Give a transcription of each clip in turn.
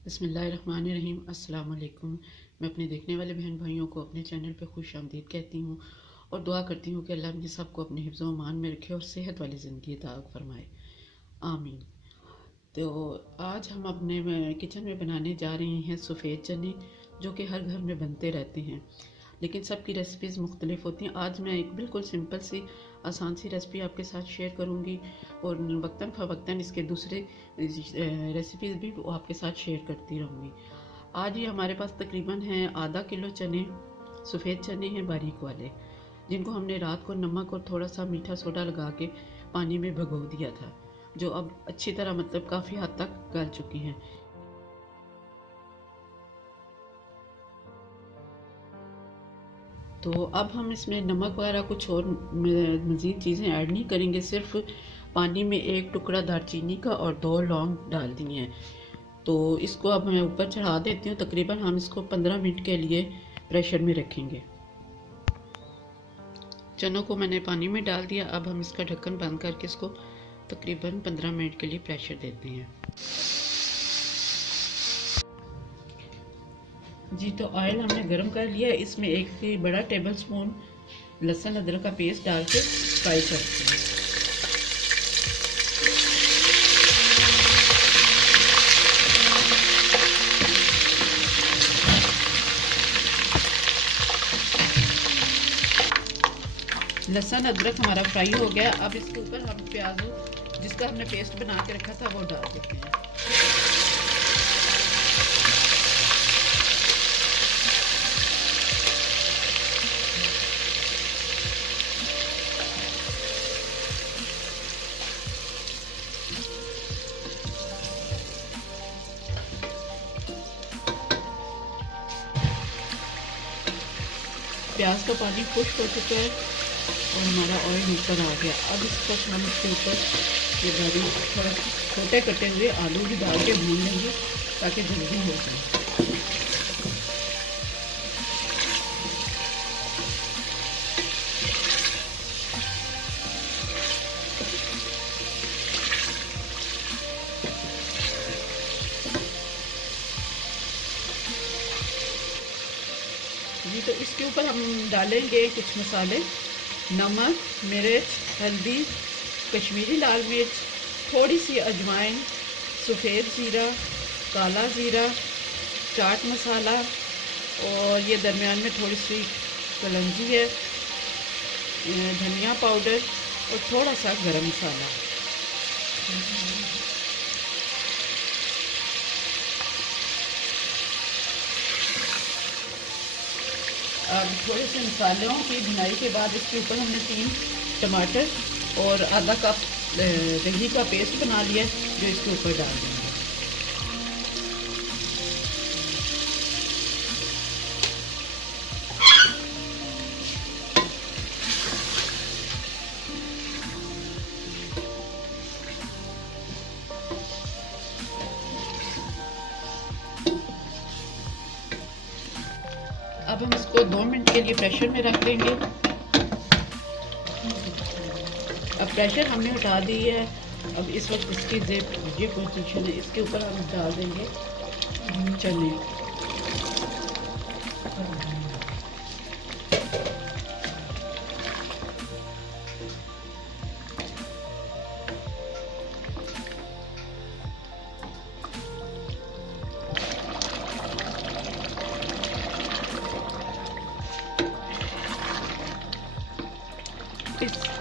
बिस्मिल्लाहिर्रहमानिर्रहीम। अस्सलाम वालेकुम। मैं अपने देखने वाले बहन भाइयों को अपने चैनल पे खुश आमदीद कहती हूँ और दुआ करती हूँ कि अल्लाह मुझे सबको अपने हिफ्ज़ व अमान में रखे और सेहत वाली ज़िंदगी अता फरमाए, आमीन। तो आज हम अपने किचन में बनाने जा रहे हैं सफ़ेद चने, जो कि हर घर में बनते रहते हैं, लेकिन सबकी रेसिपीज़ मुख्तलिफ होती हैं। आज मैं एक बिल्कुल सिंपल सी आसान सी रेसिपी आपके साथ शेयर करूंगी और वक्तन फ़वक्तन इसके दूसरे रेसिपीज़ भी वो आपके साथ शेयर करती रहूँगी। आज ये हमारे पास तकरीबन है आधा किलो चने, सफ़ेद चने हैं बारीक वाले, जिनको हमने रात को नमक और थोड़ा सा मीठा सोडा लगा के पानी में भिगो दिया था, जो अब अच्छी तरह मतलब काफ़ी हद तक गल चुकी हैं। तो अब हम इसमें नमक वगैरह कुछ और मज़ीद चीज़ें ऐड नहीं करेंगे, सिर्फ पानी में एक टुकड़ा दालचीनी का और 2 लौंग डाल दिए हैं। तो इसको अब मैं ऊपर चढ़ा देती हूँ। तकरीबन हम इसको 15 मिनट के लिए प्रेशर में रखेंगे। चनों को मैंने पानी में डाल दिया। अब हम इसका ढक्कन बंद करके इसको तकरीबन 15 मिनट के लिए प्रेशर देते हैं। जी, तो ऑयल हमने गर्म कर लिया। इसमें एक बड़ा टेबल स्पून लहसुन अदरक का पेस्ट डाल के फ्राई करते हैं। लहसुन अदरक हमारा फ्राई हो गया। अब इसके ऊपर हम प्याज जिसका हमने पेस्ट बना के रखा था वो डाल देते हैं। प्याज का पानी खुश्क हो चुका है और हमारा ऑयल ऊपर आ गया। अब इसको हम इसके ऊपर ये बारीक थोड़ा छोटे कटे हुए आलू भी डाल के भून लेंगे ताकि जल्दी हो जाए। जी, तो इसके ऊपर हम डालेंगे कुछ मसाले, नमक, मिर्च, हल्दी, कश्मीरी लाल मिर्च, थोड़ी सी अजवाइन, सफ़ेद ज़ीरा, काला ज़ीरा, चाट मसाला और ये दरमियान में थोड़ी सी कलंजी है, धनिया पाउडर और थोड़ा सा गरम मसाला। अब थोड़े से मसालों की भुनाई के बाद इसके ऊपर हमने 3 टमाटर और आधा कप दही का पेस्ट बना लिया जो इसके ऊपर डाल देंगे। अब हम इसको 2 मिनट के लिए प्रेशर में रख देंगे। अब प्रेशर हमने हटा दी है। अब इस वक्त इसकी ये पोजीशन है, इसके ऊपर हम डाल देंगे चने।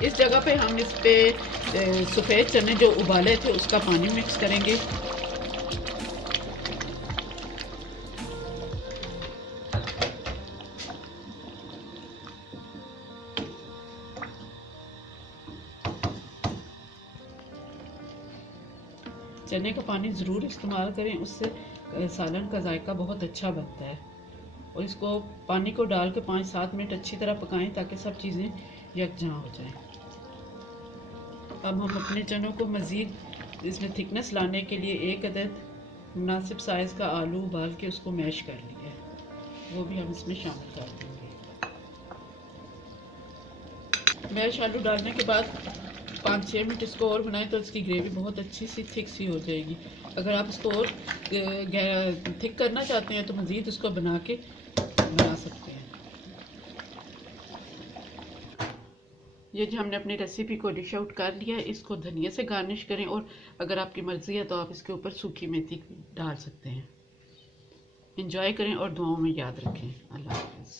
इस जगह पे हम इस पे सफ़ेद चने जो उबाले थे उसका पानी मिक्स करेंगे। चने का पानी ज़रूर इस्तेमाल करें, उससे सालन का जायका बहुत अच्छा बनता है। और इसको पानी को डाल के 5-7 मिनट अच्छी तरह पकाएं ताकि सब चीज़ें यकजां हो जाएं। अब हम अपने चनों को मज़ीद इसमें थिकनेस लाने के लिए एक अदद मुनासिब साइज़ का आलू उबाल के उसको मैश कर लिया है, वो भी हम इसमें शामिल कर देंगे। मैश आलू डालने के बाद 5-6 मिनट इसको और बनाएं तो इसकी ग्रेवी बहुत अच्छी सी थिक सी हो जाएगी। अगर आप इसको और थिक करना चाहते हैं तो मज़ीद इसको बना सकते हैं। ये जो हमने अपनी रेसिपी को डिश आउट कर लिया है, इसको धनिया से गार्निश करें और अगर आपकी मर्ज़ी है तो आप इसके ऊपर सूखी मेथी डाल सकते हैं। इंजॉय करें और दुआओं में याद रखें। अल्लाह हाफ़िज़।